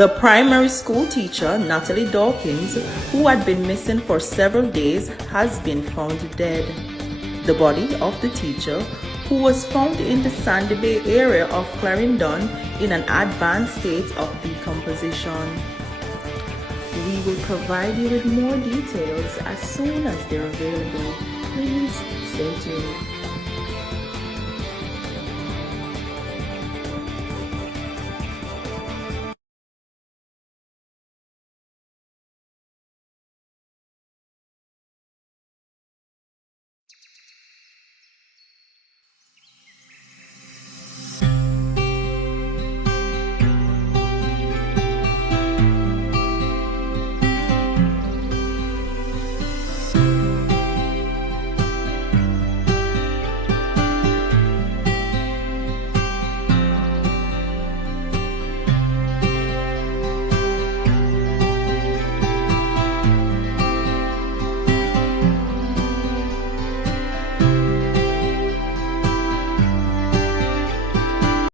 The primary school teacher, Nattalie Dawkins, who had been missing for several days, has been found dead. The body of the teacher, who was found in the Sandy Bay area of Clarendon in an advanced state of decomposition. We will provide you with more details as soon as they're available. Please stay tuned.